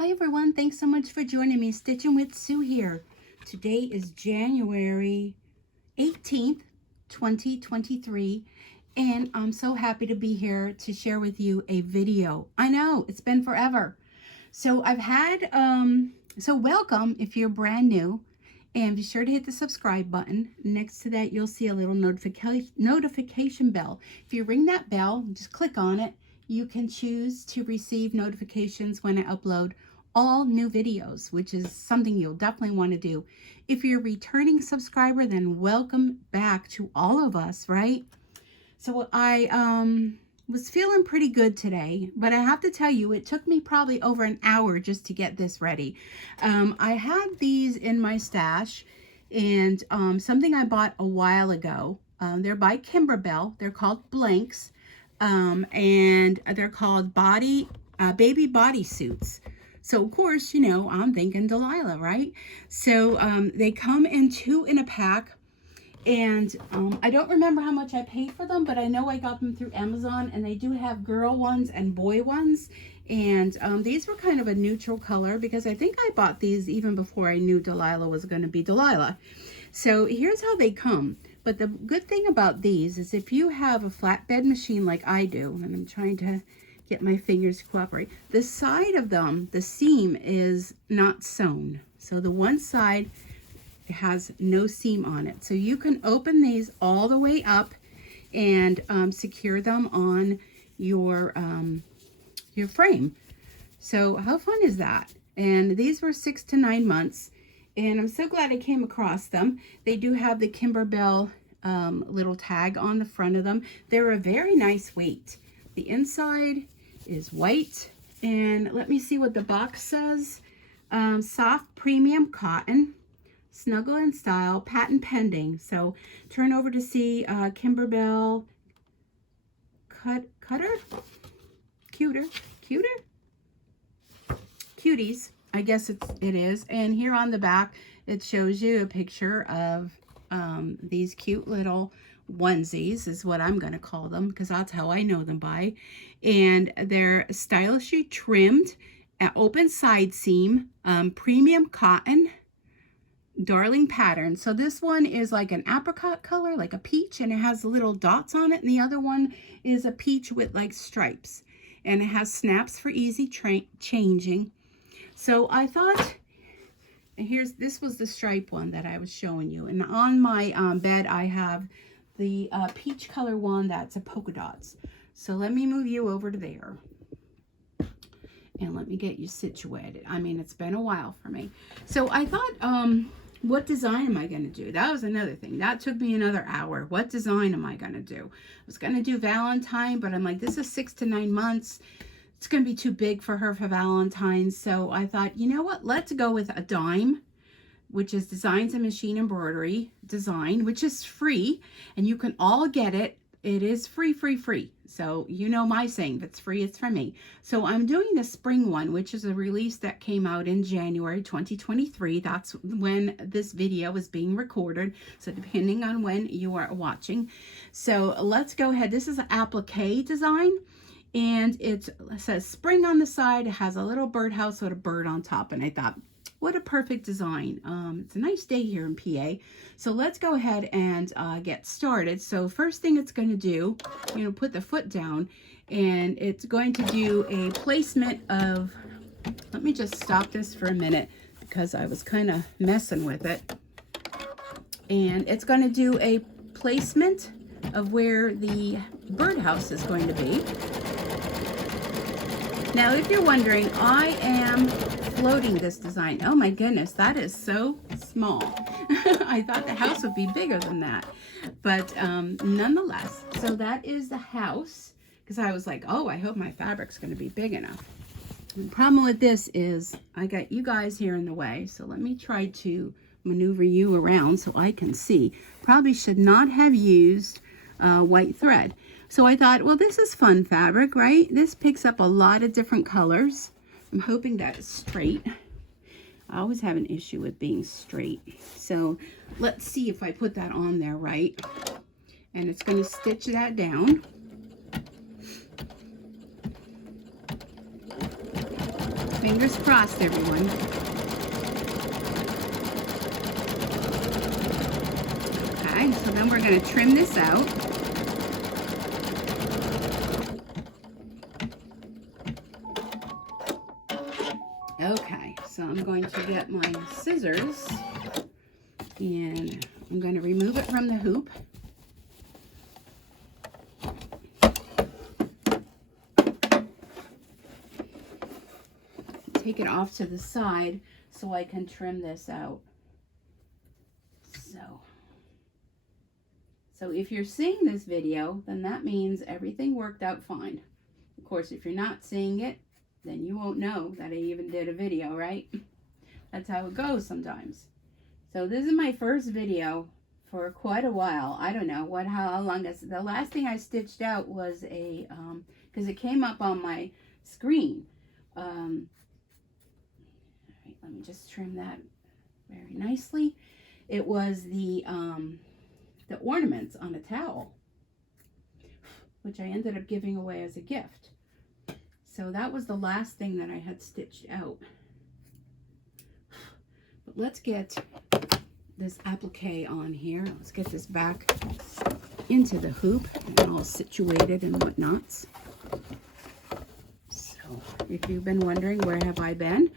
Hi everyone, thanks so much for joining me. Stitchin with Sue here. Today is January 18th, 2023, and I'm so happy to be here to share with you a video. I know, it's been forever. So I've had, welcome if you're brand new, and be sure to hit the subscribe button. Next to that, you'll see a little notification bell. If you ring that bell, just click on it. You can choose to receive notifications when I upload all new videos, which is something you'll definitely want to do. If you're a returning subscriber, then welcome back to all of us, right? So I was feeling pretty good today, but I have to tell you, it took me probably over an hour just to get this ready. I had these in my stash, and something I bought a while ago. They're by Kimberbell. They're called blanks, and they're called baby bodysuits. So, of course, you know, I'm thinking Delilah, right? So, they come in 2 in a pack. And I don't remember how much I paid for them, but I know I got them through Amazon. And they do have girl ones and boy ones. And these were kind of a neutral color because I think I bought these even before I knew Delilah was going to be Delilah. So, here's how they come. But the good thing about these is if you have a flatbed machine like I do, and I'm trying to get my fingers to cooperate, the side of them, the seam is not sewn. So the one side has no seam on it. So you can open these all the way up and secure them on your frame. So how fun is that? And these were 6 to 9 months. And I'm so glad I came across them. They do have the Kimberbell little tag on the front of them. They're a very nice weight. The inside is white, and let me see what the box says. Soft premium cotton, snuggle in style, patent pending. So turn over to see Kimberbell cuties, I guess it is. And here on the back it shows you a picture of these cute little onesies, is what I'm going to call them, because that's how I know them by. And they're stylishly trimmed, open side seam, premium cotton, darling pattern. So this one is like an apricot color, like a peach, and it has little dots on it. And the other one is a peach with like stripes, and it has snaps for easy changing. So I thought, and this was the stripe one that I was showing you. And on my bed I have the peach color one that's a polka dots. So let me move you over to there. And let me get you situated. I mean, it's been a while for me. So I thought, what design am I going to do? That was another thing. That took me another hour. What design am I going to do? I was going to do Valentine, but I'm like, this is 6 to 9 months. It's going to be too big for her for Valentine's. So I thought, you know what? Let's go with a dime, which is Designs and Machine Embroidery design, which is free, and you can all get it. It is free. So you know my saying, if it's free, it's for me. So I'm doing the spring one, which is a release that came out in January 2023. That's when this video is being recorded. So depending on when you are watching. So let's go ahead. This is an applique design, and it says spring on the side. It has a little birdhouse with a bird on top, and I thought, what a perfect design. It's a nice day here in PA. So let's go ahead and get started. So first thing it's going to do, put the foot down, and it's going to do a placement of, let me just stop this for a minute because I was kind of messing with it. And it's going to do a placement of where the birdhouse is going to be. Now, if you're wondering, I am floating this design. Oh my goodness, that is so small. I thought the house would be bigger than that, but nonetheless. So that is the house, because I was like, oh, I hope my fabric's going to be big enough. The problem with this is I got you guys here in the way, so let me try to maneuver you around so I can see. Probably should not have used white thread. So I thought, well, this is fun fabric, right? This picks up a lot of different colors. I'm hoping that it's straight. I always have an issue with being straight. So let's see if I put that on there right. And it's going to stitch that down. Fingers crossed, everyone. Okay, so then we're going to trim this out. Okay, so I'm going to get my scissors and I'm going to remove it from the hoop. Take it off to the side so I can trim this out. So if you're seeing this video, then that means everything worked out fine. Of course, if you're not seeing it, then you won't know that I even did a video, right? That's how it goes sometimes. So this is my first video for quite a while. I don't know how long. The last thing I stitched out was a, because it came up on my screen. All right, let me just trim that very nicely. It was the ornaments on a towel, which I ended up giving away as a gift. So that was the last thing that I had stitched out. But let's get this applique on here. Let's get this back into the hoop and all situated and whatnots. So if you've been wondering where have I been,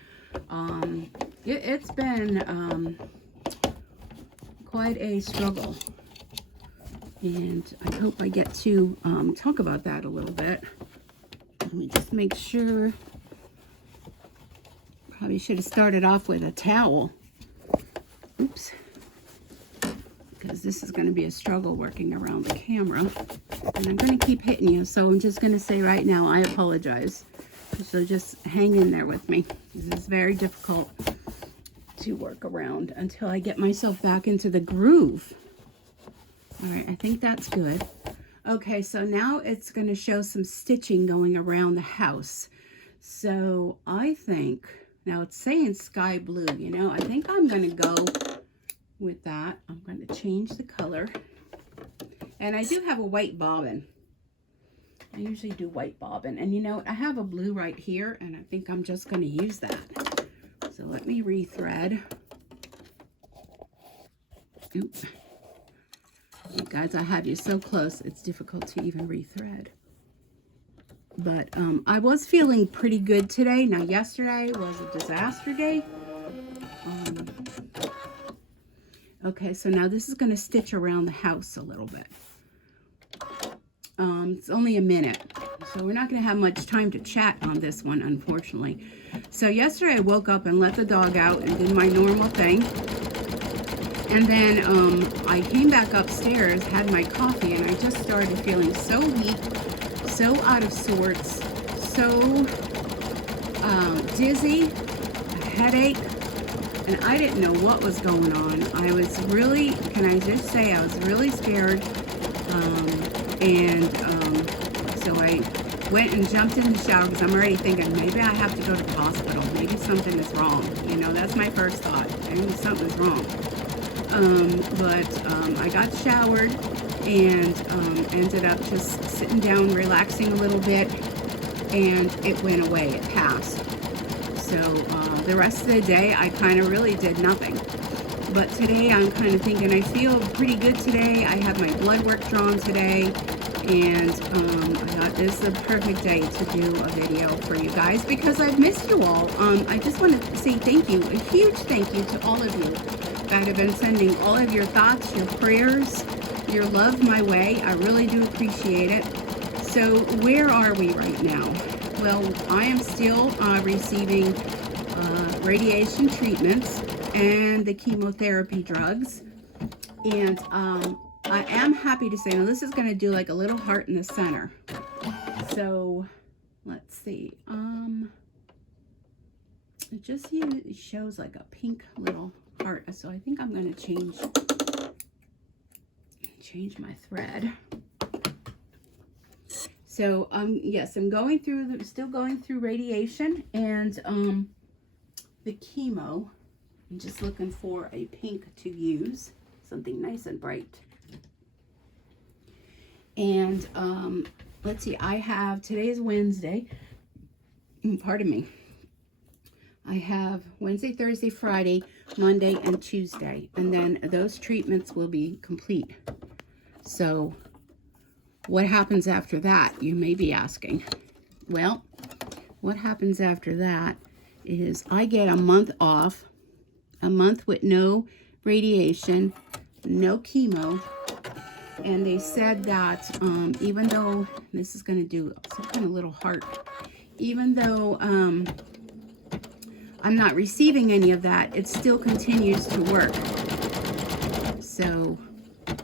it's been quite a struggle. And I hope I get to talk about that a little bit. Let me just make sure. Probably should have started off with a towel. Oops. Because this is going to be a struggle working around the camera. And I'm going to keep hitting you. So I'm just going to say right now, I apologize. So just hang in there with me. This is very difficult to work around until I get myself back into the groove. All right, I think that's good. Okay, so now it's going to show some stitching going around the house. So I think, now it's saying sky blue, you know, I think I'm going to go with that. I'm going to change the color. And I do have a white bobbin. I usually do white bobbin. And you know, I have a blue right here, and I think I'm just going to use that. So let me rethread. Oops. You guys, I have you so close, it's difficult to even rethread. But I was feeling pretty good today. Now, yesterday was a disaster day. Okay, so now this is going to stitch around the house a little bit. It's only a minute, so we're not going to have much time to chat on this one, unfortunately. So yesterday I woke up and let the dog out and did my normal thing. And then I came back upstairs, had my coffee, and I just started feeling so weak, so out of sorts, so dizzy, a headache, and I didn't know what was going on. I was really, can I just say, I was really scared, so I went and jumped in the shower because I'm already thinking, maybe I have to go to the hospital, maybe something is wrong, you know, that's my first thought, maybe something's wrong. I got showered and ended up just sitting down, relaxing a little bit, and it went away, it passed. So the rest of the day, I kind of really did nothing. But today, I'm kind of thinking, I feel pretty good today. I have my blood work drawn today, and I thought this is a perfect day to do a video for you guys because I've missed you all. I just want to say thank you, a huge thank you to all of you that have been sending all of your thoughts, your prayers, your love my way. I really do appreciate it. So where are we right now? Well, I am still receiving radiation treatments and the chemotherapy drugs. And I am happy to say, now this is going to do like a little heart in the center. So let's see. It just shows like a pink little heart. So I think I'm going to change my thread. So yes, I'm going through still going through radiation and the chemo. I'm just looking for a pink to use, something nice and bright. And let's see, I have, today's Wednesday, pardon me, I have Wednesday, Thursday, Friday, Monday, and Tuesday. And then those treatments will be complete. So what happens after that, you may be asking? Well, what happens after that is I get a month off, a month with no radiation, no chemo. And they said that even though, this is going to do some kind of little heart, even though I'm not receiving any of that, it still continues to work. So,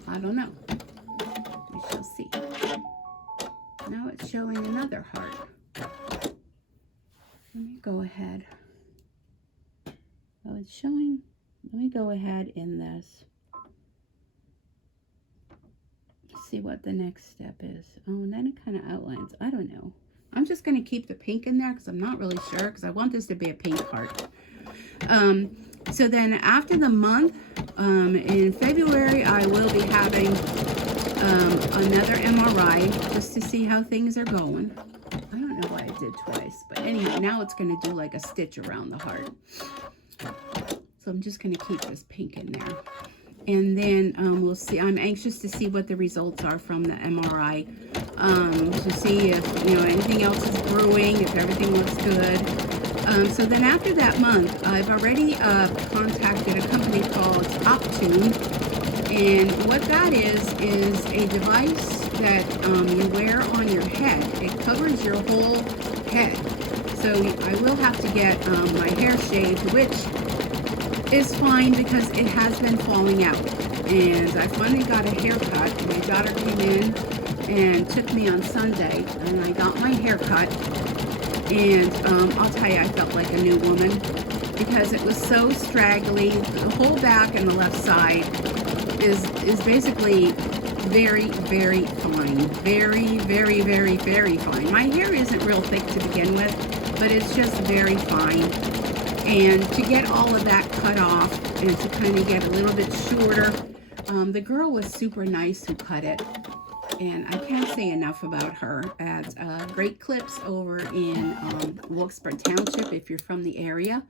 I don't know. We shall see. Now it's showing another heart. Let me go ahead. Oh, it's showing. Let me go ahead in this. See what the next step is. Oh, and then it kind of outlines. I don't know. I'm just going to keep the pink in there because I'm not really sure, because I want this to be a pink heart. So then after the month, in February, I will be having another MRI just to see how things are going. I don't know why I did twice, but anyhow, now it's going to do like a stitch around the heart. So I'm just going to keep this pink in there. And then we'll see. I'm anxious to see what the results are from the MRI, to see if, you know, anything else is brewing, if everything looks good. So then after that month, I've already contacted a company called Optune. And what that is a device that you wear on your head. It covers your whole head. So I will have to get my hair shaved, which is fine because it has been falling out. And I finally got a haircut. My daughter came in and took me on Sunday, and I got my hair cut. And I'll tell you, I felt like a new woman because it was so straggly. The whole back and the left side is basically very, very fine. Very, very, very, very fine. My hair isn't real thick to begin with, but it's just very fine. And to get all of that cut off and to kind of get a little bit shorter, the girl was super nice who cut it. And I can't say enough about her at Great Clips over in Wilkesboro Township, if you're from the area.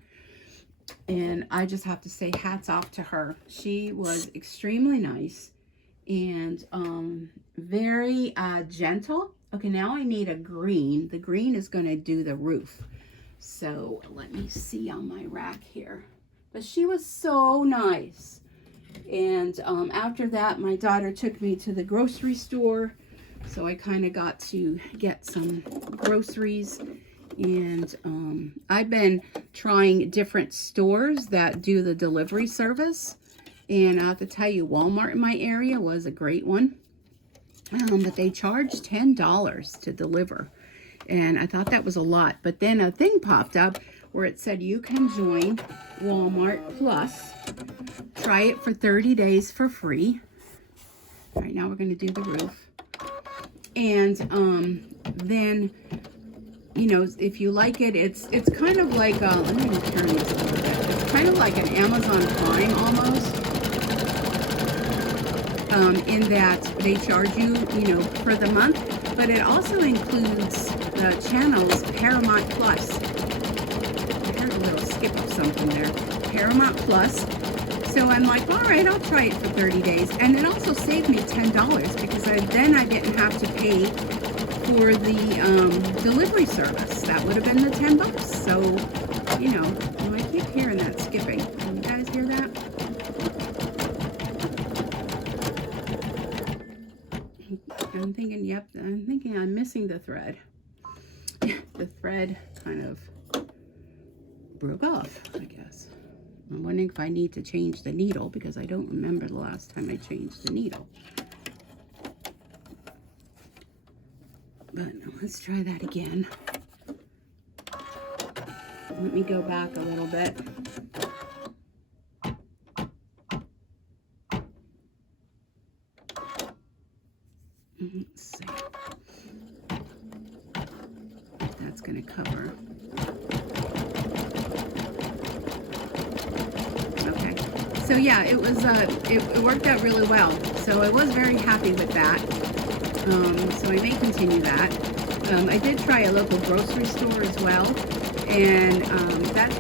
And I just have to say hats off to her. She was extremely nice and very gentle. Okay, now I need a green. The green is going to do the roof. So let me see on my rack here. But she was so nice. And after that, my daughter took me to the grocery store. So I kind of got to get some groceries. And I've been trying different stores that do the delivery service. And I have to tell you, Walmart in my area was a great one. But they charge $10 to deliver. And I thought that was a lot. But then a thing popped up where it said you can join Walmart Plus. Try it for 30 days for free. All right, now we're going to do the roof. And then, you know, if you like it, it's kind of like, let me turn this a little bit. It's kind of like an Amazon Prime almost. In that they charge you, you know, for the month. But it also includes the channels Paramount Plus. I heard a little skip of something there. Paramount Plus. So I'm like, all right, I'll try it for 30 days. And it also saved me $10 because then I didn't have to pay for the delivery service. That would have been the $10. So, you know, I keep hearing that skipping. Can you guys hear that? I'm thinking, yep, I'm thinking I'm missing the thread. The thread kind of broke off, I guess. I'm wondering if I need to change the needle because I don't remember the last time I changed the needle. But let's try that again. Let me go back a little bit. Let's see. That's going to cover. Okay. So yeah, it was it worked out really well. So I was very happy with that. So I may continue that. I did try a local grocery store as well, and that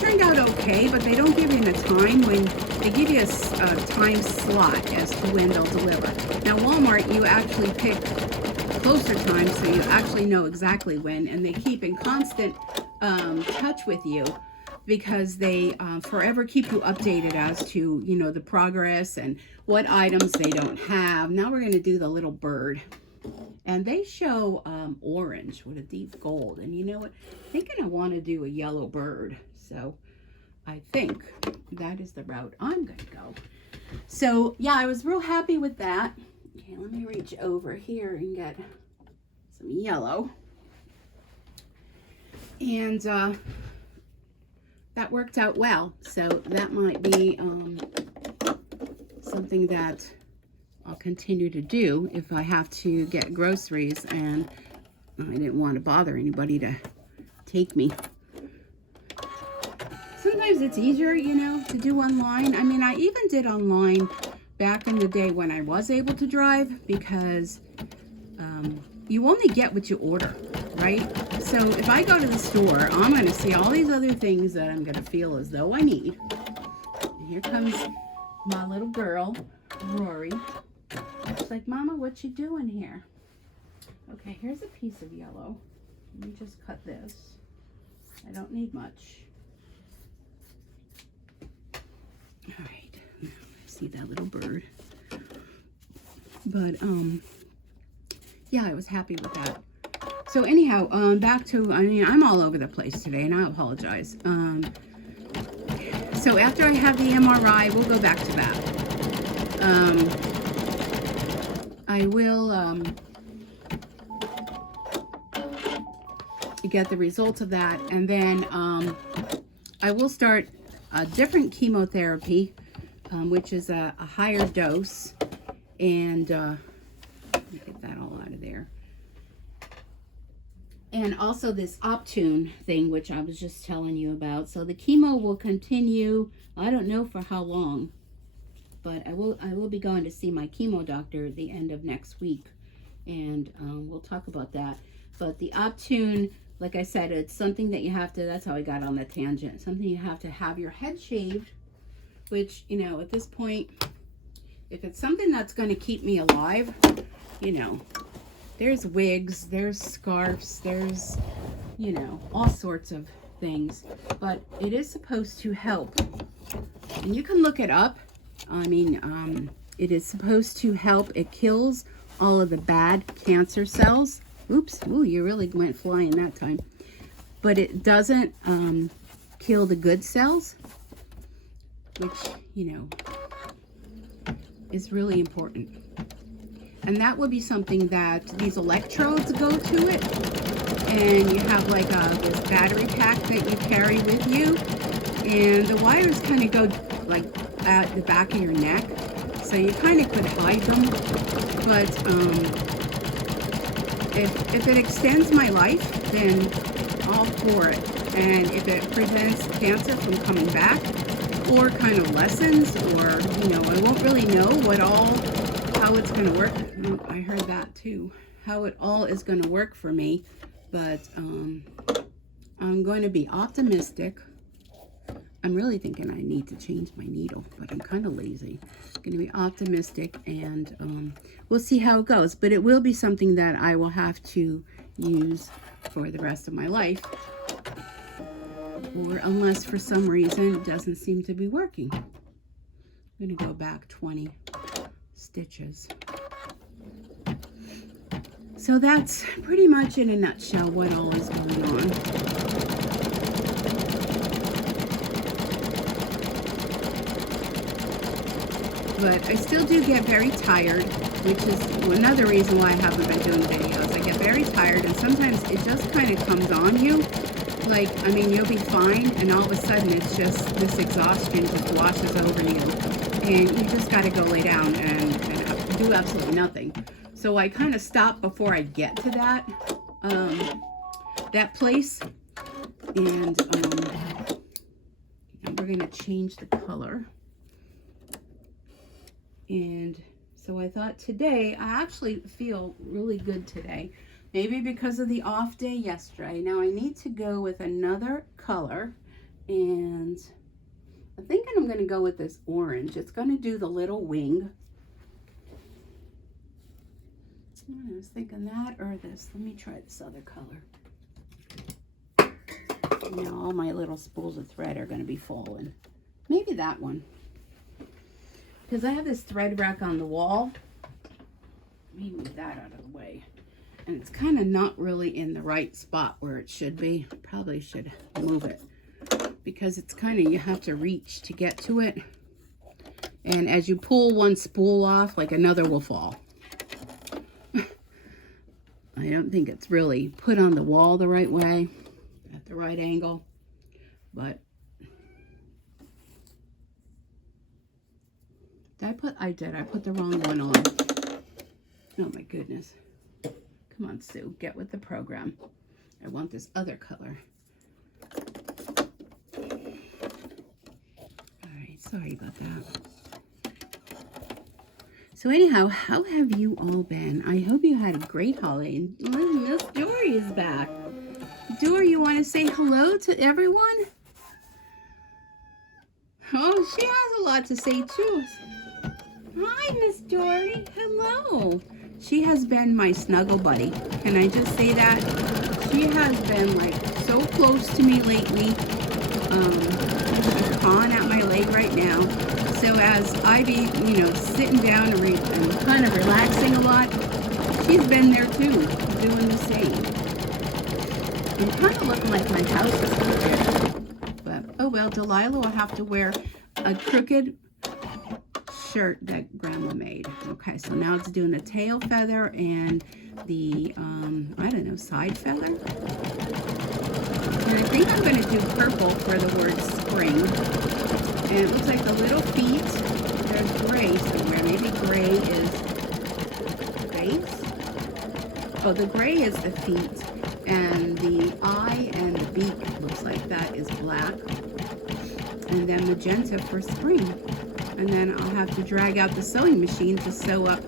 turned out okay, but they don't give you a time when they give you a time slot as to when they'll deliver. Now Walmart, you actually pick closer time, so you actually know exactly when, and they keep in constant touch with you, because they forever keep you updated as to, you know, the progress and what items they don't have. Now we're going to do the little bird. And they show orange with a deep gold. And you know what? I'm thinking I want to do a yellow bird. So I think that is the route I'm going to go. So yeah, I was real happy with that. Okay, let me reach over here and get some yellow. And that worked out well. So that might be something that I'll continue to do if I have to get groceries and I didn't want to bother anybody to take me. Sometimes it's easier, you know, to do online. I mean, I even did online back in the day when I was able to drive, because you only get what you order, right? So if I go to the store, I'm going to see all these other things that I'm going to feel as though I need. And here comes my little girl, Rory. She's like, Mama, what you doing here? Okay, here's a piece of yellow. Let me just cut this. I don't need much. All right, now I see that little bird. But, yeah, I was happy with that. So anyhow, back to, I mean, I'm all over the place today, and I apologize. So after I have the MRI, we'll go back to that. I will get the results of that, and then I will start a different chemotherapy, which is a higher dose, and let me get that all out of there. And also this Optune thing, which I was just telling you about. So the chemo will continue, I don't know for how long, but I will be going to see my chemo doctor at the end of next week, and we'll talk about that. But the Optune, like I said, it's something that you have to, that's how I got on the tangent, something you have to have your head shaved, which, you know, at this point, if it's something that's going to keep me alive, you know, there's wigs, there's scarves, there's, you know, all sorts of things, but it is supposed to help. And you can look it up. I mean, it is supposed to help. It kills all of the bad cancer cells. Oops, ooh, you really went flying that time. But it doesn't kill the good cells, which, you know, is really important. And that would be something that these electrodes go to it. And you have like this battery pack that you carry with you. And the wires kind of go like at the back of your neck. So you kind of could hide them. But if it extends my life, then all for it. And if it prevents cancer from coming back, or kind of lessens, or, you know, I won't really know how it's going to work. Oh, I heard that too. How it all is going to work for me. But I'm going to be optimistic. I'm really thinking I need to change my needle, but I'm kind of lazy. I'm going to be optimistic, and we'll see how it goes. But it will be something that I will have to use for the rest of my life. Or unless for some reason it doesn't seem to be working. I'm going to go back 20 stitches. So that's pretty much in a nutshell what all is going on. But I still do get very tired, which is another reason why I haven't been doing videos. I get very tired, and sometimes it just kind of comes on you. Like, I mean, you'll be fine, and all of a sudden it's just this exhaustion just washes over you, and you just got to go lay down and do absolutely nothing. So I kind of stop before I get to that place, and we're going to change the color. And so I thought today, I actually feel really good today. Maybe because of the off day yesterday. Now I need to go with another color, and I'm thinking I'm going to go with this orange. It's going to do the little wing. I was thinking that or this. Let me try this other color. Now all my little spools of thread are going to be falling. Maybe that one. Because I have this thread rack on the wall. Let me move that out of the way. And it's kind of not really in the right spot where it should be. Probably should move it. Because it's kind of, you have to reach to get to it. And as you pull one spool off, like another will fall. I don't think it's really put on the wall the right way, at the right angle, but I did. I put the wrong one on. Oh my goodness. Come on, Sue, get with the program. I want this other color. All right, sorry about that. So anyhow, how have you all been? I hope you had a great holiday. And Miss Dory is back. Dory, you want to say hello to everyone? Oh, she has a lot to say too. Hi, Miss Dory. Hello. She has been my snuggle buddy. Can I just say that? She has been like so close to me lately. She's pawing at my leg right now. So as I be, sitting down and kind of relaxing a lot, she's been there too, doing the same. I'm kind of looking like my house is crooked. But, oh well, Delilah will have to wear a crooked shirt that Grandma made. Okay, so now it's doing the tail feather and the, I don't know, side feather. And I think I'm going to do purple for the word spring. And it looks like the little feet, there's gray somewhere. Maybe gray is the base. Oh, the gray is the feet. And the eye and the beak looks like that is black. And then magenta for spring. And then I'll have to drag out the sewing machine to sew up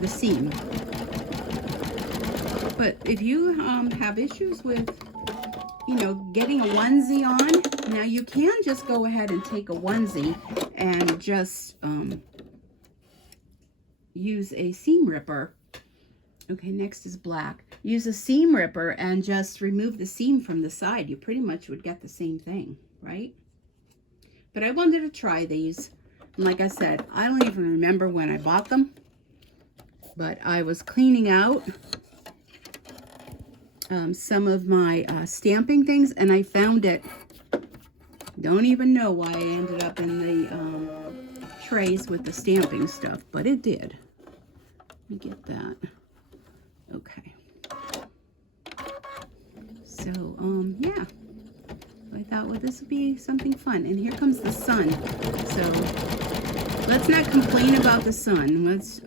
the seam. But if you have issues with getting a onesie on, now you can just go ahead and take a onesie and just use a seam ripper. Okay, next is black. Use a seam ripper and just remove the seam from the side. You pretty much would get the same thing, right? But I wanted to try these. And like I said, I don't even remember when I bought them, but I was cleaning out some of my stamping things, and I found it. Don't even know why I ended up in the trays with the stamping stuff, but it did. Let me get that. Okay. So, yeah. I thought, well, this would be something fun. And here comes the sun. So, let's not complain about the sun. Let's,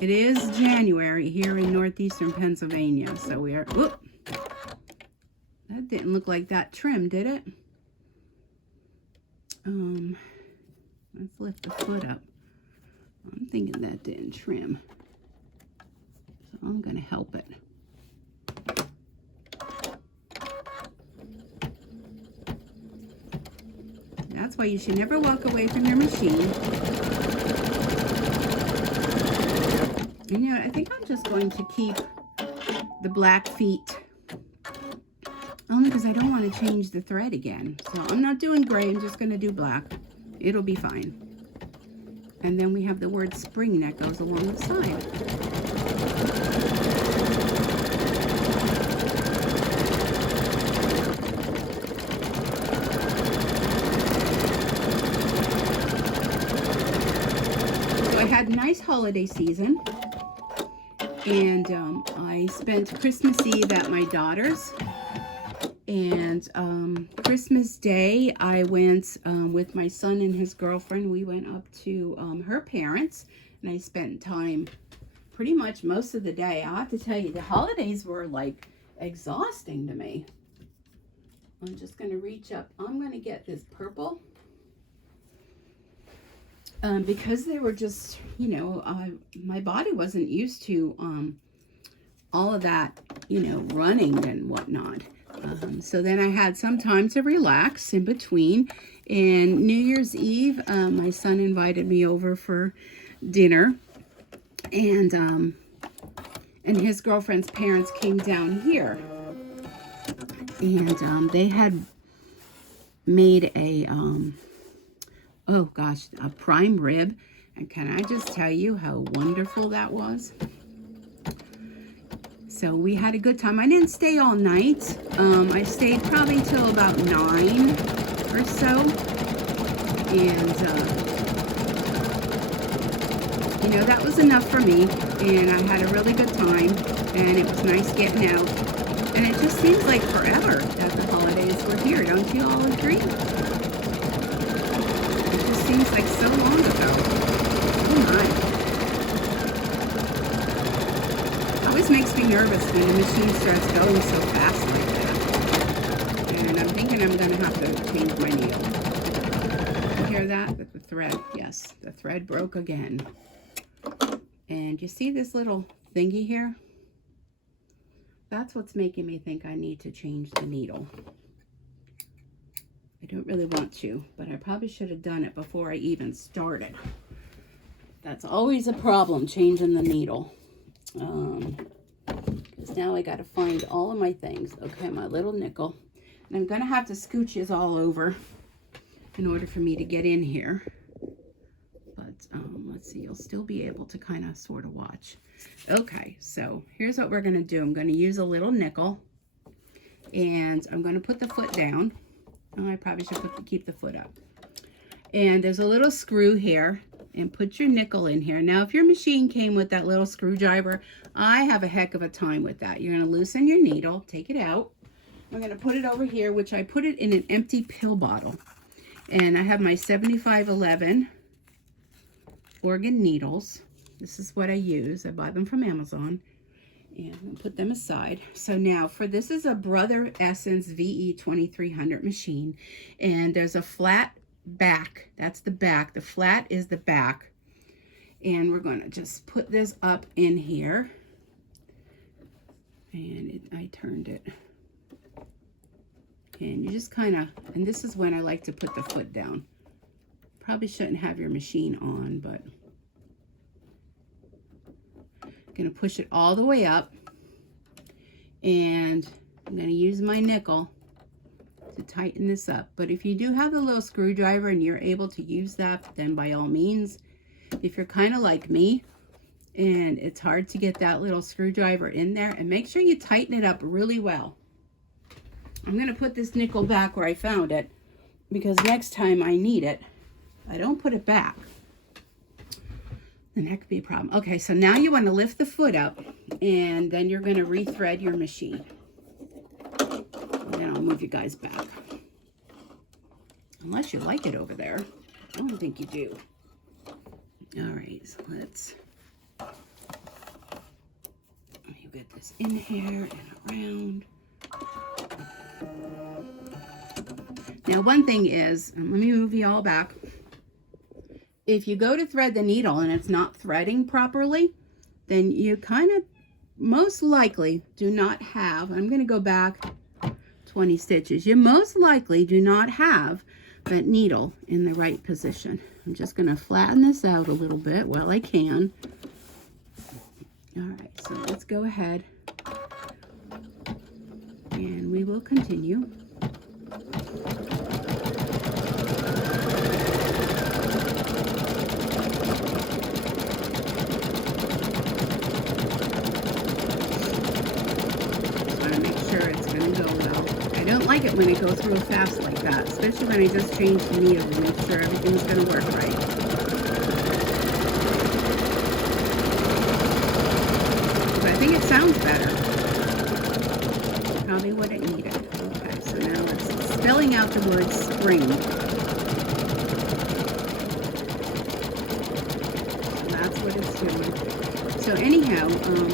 it is January here in northeastern Pennsylvania. So we are, whoop. That didn't look like that trim, did it? Let's lift the foot up. I'm thinking that didn't trim. So I'm going to help it. That's why you should never walk away from your machine. And I think I'm just going to keep the black feet. Only because I don't want to change the thread again. So I'm not doing gray, I'm just going to do black. It'll be fine. And then we have the word spring that goes along the side. So I had a nice holiday season. And I spent Christmas Eve at my daughter's. And Christmas Day, I went with my son and his girlfriend. We went up to her parents, and I spent time pretty much most of the day. I have to tell you, the holidays were like exhausting to me. I'm just going to reach up. I'm going to get this purple. Because they were just, my body wasn't used to all of that, you know, running and whatnot. So then I had some time to relax in between. And New Year's Eve, my son invited me over for dinner, and his girlfriend's parents came down here, and they had made a oh gosh, a prime rib, and can I just tell you how wonderful that was? So we had a good time. I didn't stay all night. I stayed probably till about 9 or so, and you know, that was enough for me, and I had a really good time, and it was nice getting out. And it just seems like forever that the holidays were here. Don't you all agree? It just seems like so long ago. Oh my. Always makes me nervous when the machine starts going so fast like that. And I'm thinking I'm going to have to change my needle. You hear that? The thread, yes, the thread broke again. And you see this little thingy here? That's what's making me think I need to change the needle. I don't really want to, but I probably should have done it before I even started. That's always a problem, changing the needle. Because now I got to find all of my things. Okay, my little nickel. And I'm going to have to scooch this all over in order for me to get in here. But let's see, you'll still be able to kind of sort of watch. Okay, so here's what we're going to do. I'm going to use a little nickel, and I'm going to put the foot down. Oh, I probably should keep the foot up. And there's a little screw here, and put your nickel in here. Now, if your machine came with that little screwdriver, I have a heck of a time with that. You're going to loosen your needle, take it out. I'm going to put it over here, which I put it in an empty pill bottle. And I have my 7511 organ needles. This is what I use. I bought them from Amazon, and I'll put them aside. So now this is a Brother Essence VE 2300 machine, and there's a flat back. That's the back. The flat is the back, and we're going to just put this up in here, and I turned it, and you just kind of, and this is when I like to put the foot down. Probably shouldn't have your machine on, but I'm going to push it all the way up, and I'm going to use my nickel to tighten this up. But if you do have the little screwdriver and you're able to use that, then by all means. If you're kind of like me and it's hard to get that little screwdriver in there, and make sure you tighten it up really well. I'm going to put this nickel back where I found it, because next time I need it, I don't put it back. Then that could be a problem. Okay, so now you want to lift the foot up, and then you're going to rethread your machine. And then I'll move you guys back. Unless you like it over there. I don't think you do. All right, so let me get this in here and around. Now, one thing is, and let me move you all back. If you go to thread the needle and it's not threading properly, then you kind of most likely do not have, I'm going to go back 20 stitches. You most likely do not have that needle in the right position. I'm just going to flatten this out a little bit while I can. All right, so let's go ahead and we will continue. Like it when it goes real fast like that, especially when I just change the needle to make sure everything's going to work right. But I think it sounds better. Probably what it needed. Okay, so now it's spelling out the word spring. So that's what it's doing. So anyhow,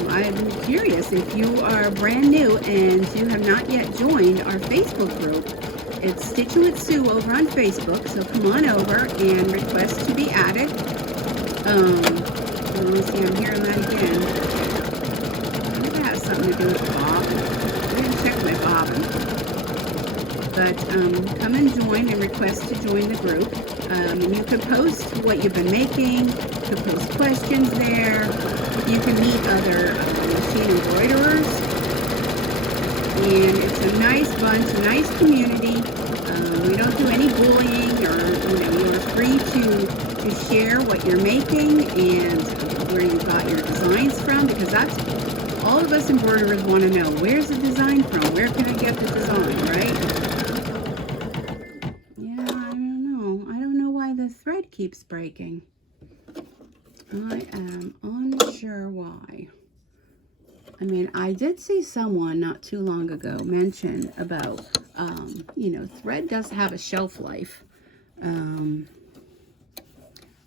I'm curious if you are brand new and you have not yet joined our Facebook group. It's Stitchin With Sue over on Facebook, so come on over and request to be added. Let's see, I'm hearing that again. I think I have something something to do with the bob. I didn't check my bobbin. But come and join and request to join the group. And you can post what you've been making. You can post questions there. You can meet other machine embroiderers. And it's a nice bunch, a nice community. We don't do any bullying, or you're free to share what you're making and where you got your designs from, because that's all of us embroiderers want to know. Where's the design from? Where can I get the design, right? Yeah, I don't know why the thread keeps breaking. I am unsure why. I mean, I did see someone not too long ago mention about, thread does have a shelf life.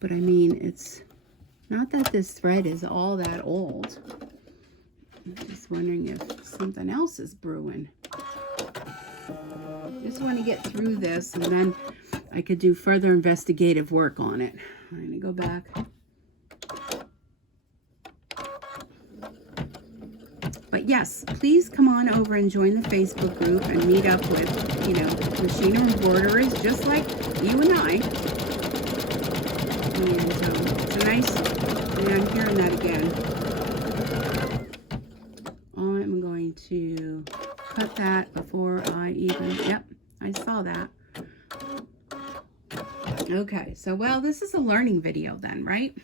But I mean, it's not that this thread is all that old. I'm just wondering if something else is brewing. Just want to get through this, and then I could do further investigative work on it. I'm going to go back. But yes, please come on over and join the Facebook group and meet up with, machine embroiderers just like you and I. And it's a nice, and I'm hearing that again. I'm going to cut that before I even, yep, I saw that. Okay, so well, this is a learning video then, right?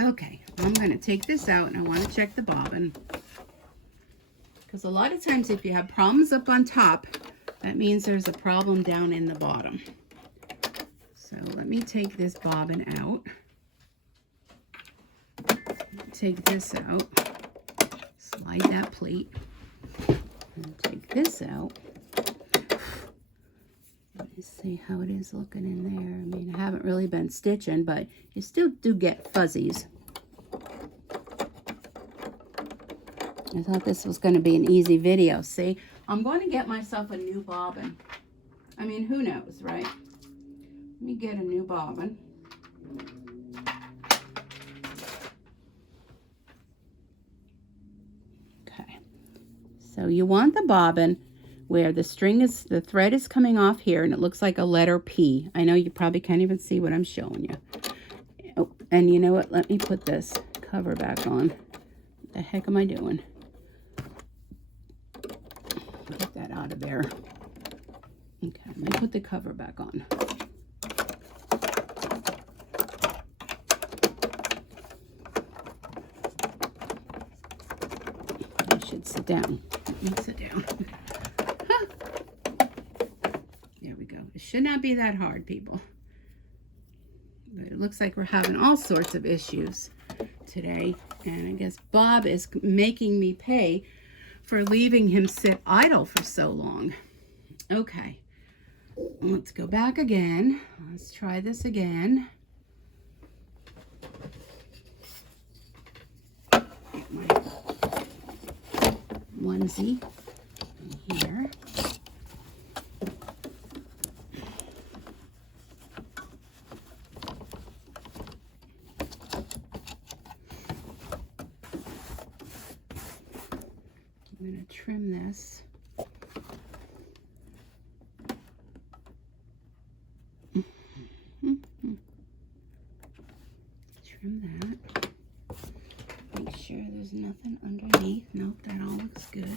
Okay, I'm going to take this out and I want to check the bobbin. Because a lot of times if you have problems up on top, that means there's a problem down in the bottom. So let me take this bobbin out. Take this out. Slide that plate. And take this out. Let me see how it is looking in there. I mean, I haven't really been stitching, but you still do get fuzzies. I thought this was going to be an easy video. See, I'm going to get myself a new bobbin. I mean, who knows, right? Let me get a new bobbin. Okay. So you want the bobbin where the thread is coming off here, and it looks like a letter P. I know you probably can't even see what I'm showing you. Oh, and you know what? Let me put this cover back on. What the heck am I doing? Get that out of there. Okay, let me put the cover back on. I should sit down. Let me sit down. Huh. There we go. It should not be that hard, people. But it looks like we're having all sorts of issues today. And I guess Bob is making me pay for leaving him sit idle for so long. Okay, let's go back again. Let's try this again. Get my onesie in here. I'm going to trim this. Trim that. Make sure there's nothing underneath. Nope, that all looks good.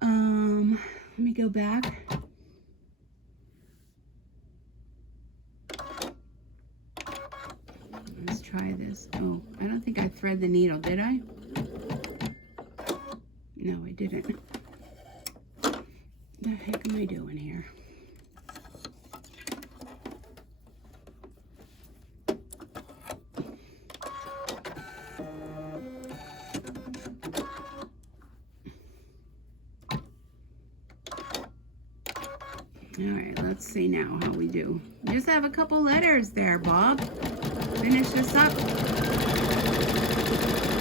Let me go back. Let's try this. Oh, I don't think I thread the needle, did I? No, I didn't. What the heck am I doing here? All right, let's see now how we do. Just have a couple letters there, Bob. Finish this up.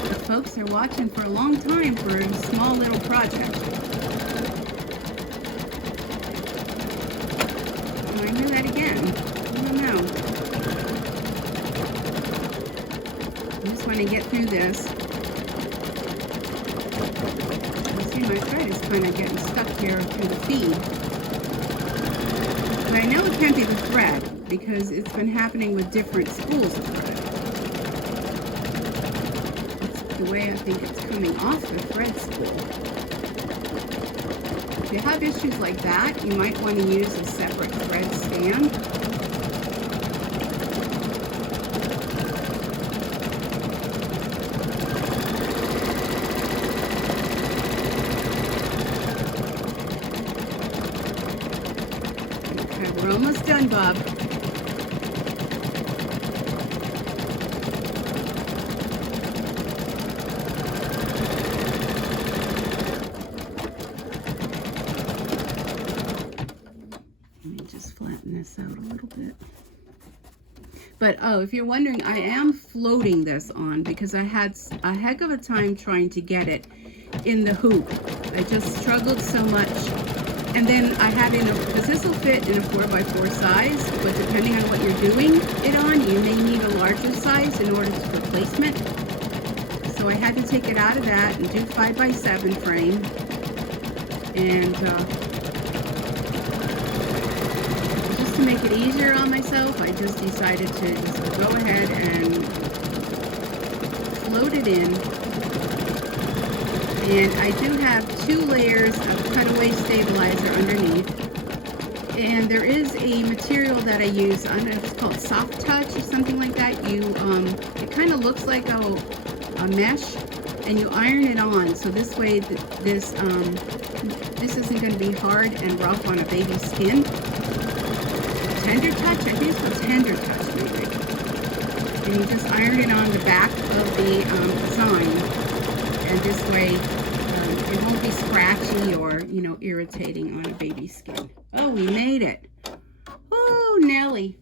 The folks are watching for a long time for a small little project. Oh, I knew that again. I don't know. I just want to get through this. kind of getting stuck here through the feed. But I know it can't be the thread because it's been happening with different spools of thread. That's the way I think it's coming off the thread spool. If you have issues like that, you might want to use a separate thread stand. We're almost done, Bob. Let me just flatten this out a little bit. But oh, if you're wondering, I am floating this on because I had a heck of a time trying to get it in the hoop. I just struggled so much. And then I had because this will fit in a 4x4 size, but depending on what you're doing it on, you may need a larger size in order for placement. So I had to take it out of that and do 5x7 frame. And just to make it easier on myself, I just decided to just go ahead and float it in. And I do have 2 layers of cutaway stabilizer underneath. And there is a material that I use, I don't know if it's called Soft Touch or something like that. It kind of looks like a mesh, and you iron it on. So this way, this isn't going to be hard and rough on a baby's skin. Tender Touch, I think it's called Tender Touch maybe. And you just iron it on the back of the design. And this way, it won't be scratchy or, irritating on a baby's skin. Oh, we made it. Oh, Nelly.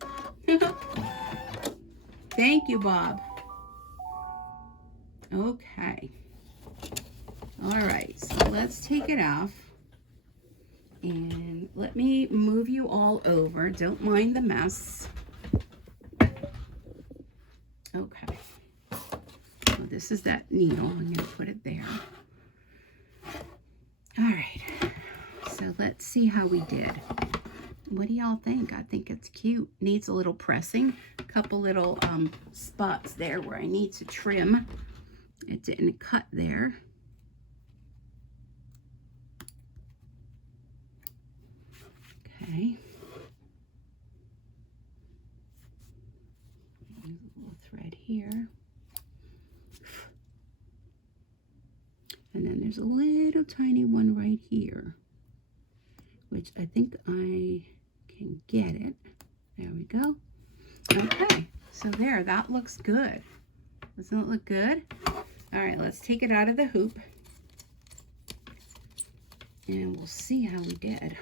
Thank you, Bob. Okay. All right, so let's take it off. And let me move you all over. Don't mind the mess. Okay. This is that needle. I'm going to put it there. All right. So let's see how we did. What do y'all think? I think it's cute. Needs a little pressing. A couple little spots there where I need to trim. It didn't cut there. Okay. There's a little thread here. And then there's a little tiny one right here, which I think I can get it. There we go. Okay, so there, that looks good. Doesn't it look good? All right, let's take it out of the hoop. And we'll see how we did.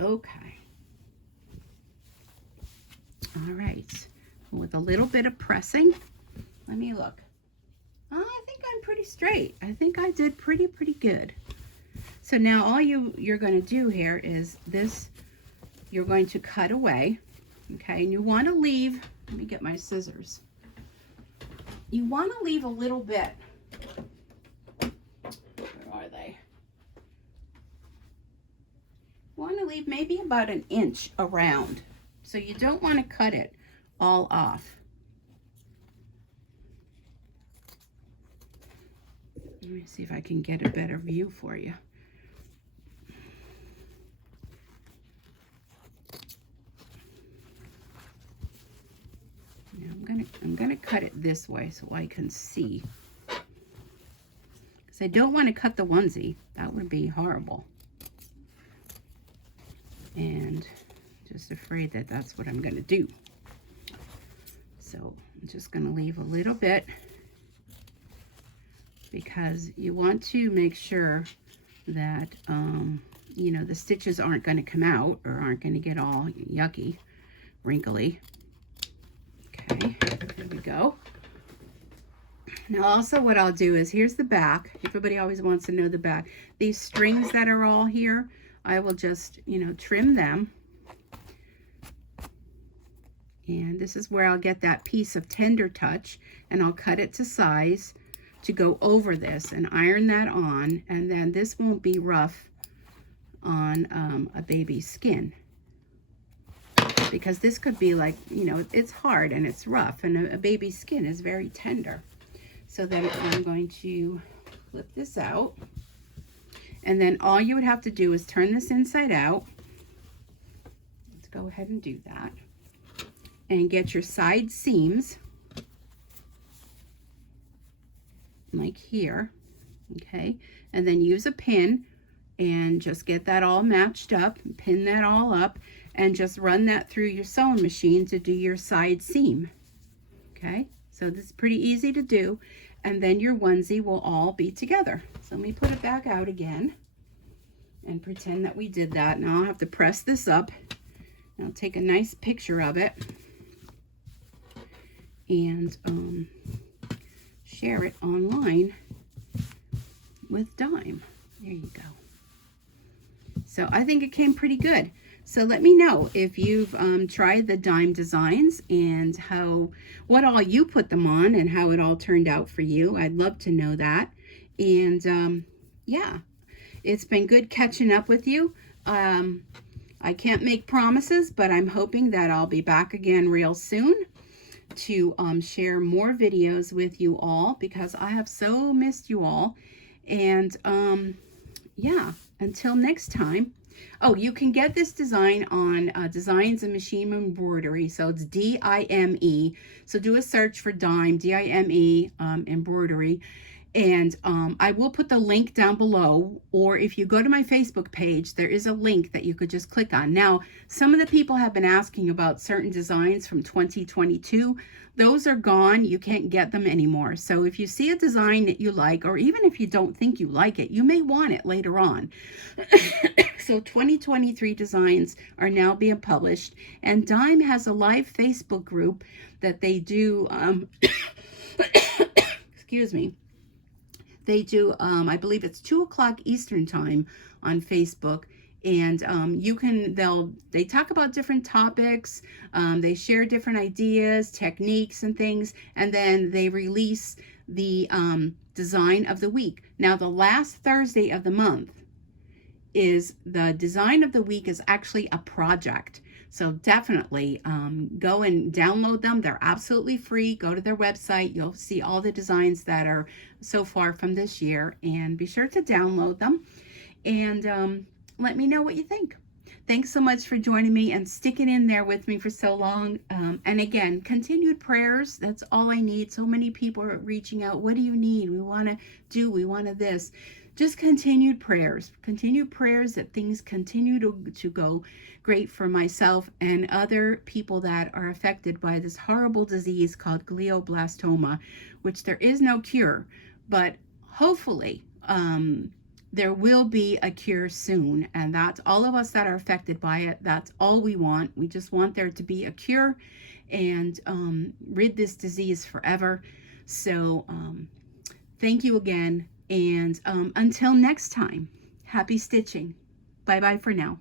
Okay. All right, with a little bit of pressing, let me look. Oh, I think I'm pretty straight. I think I did pretty good. So now all you're going to do here is this, you're going to cut away, okay? And you want to leave, let me get my scissors. You want to leave a little bit. Where are they? You want to leave maybe about an inch around. So you don't want to cut it all off. Let me see if I can get a better view for you. Now I'm gonna cut it this way so I can see. Because I don't want to cut the onesie. That would be horrible. And just afraid that that's what I'm going to do. So I'm just going to leave a little bit because you want to make sure that, the stitches aren't going to come out or aren't going to get all yucky, wrinkly. Okay, there we go. Now also what I'll do is, here's the back. Everybody always wants to know the back. These strings that are all here, I will just, trim them. And this is where I'll get that piece of tender touch, and I'll cut it to size to go over this and iron that on, and then this won't be rough on a baby's skin, because this could be like, you know, it's hard and it's rough, and a baby's skin is very tender. So then I'm going to flip this out, and then all you would have to do is turn this inside out. Let's go ahead and do that, and get your side seams like here, okay, and then use a pin and just get that all matched up, pin that all up, and just run that through your sewing machine to do your side seam. Okay, so this is pretty easy to do, and then your onesie will all be together. So let me put it back out again and pretend that we did that. Now I'll have to press this up, and I'll take a nice picture of it and share it online with Dime. There you go. So I think it came pretty good. So let me know if you've tried the Dime designs and what all you put them on and how it all turned out for you. I'd love to know that. And yeah, it's been good catching up with you. I can't make promises, but I'm hoping that I'll be back again real soon to share more videos with you all, because I have so missed you all. And yeah, until next time. Oh, you can get this design on Designs and Machine Embroidery. So it's D-I-M-E. So do a search for Dime, D-I-M-E, embroidery. And I will put the link down below, or if you go to my Facebook page, there is a link that you could just click on. Now, some of the people have been asking about certain designs from 2022. Those are gone. You can't get them anymore. So if you see a design that you like, or even if you don't think you like it, you may want it later on. So 2023 designs are now being published, and Dime has a live Facebook group that they do, excuse me, they do, I believe it's 2 o'clock Eastern time on Facebook. And they talk about different topics. They share different ideas, techniques, and things. And then they release the design of the week. Now, the last Thursday of the month is the design of the week is actually a project. So definitely go and download them. They're absolutely free. Go to their website. You'll see all the designs that are so far from this year. And be sure to download them. And let me know what you think. Thanks so much for joining me and sticking in there with me for so long. And again, continued prayers. That's all I need. So many people are reaching out. What do you need? We want to do. We want to this. Just continued prayers that things continue to go great for myself and other people that are affected by this horrible disease called glioblastoma, which there is no cure, but hopefully there will be a cure soon. And that's all of us that are affected by it. That's all we want. We just want there to be a cure and rid this disease forever. So thank you again. And until next time, happy stitching. Bye-bye for now.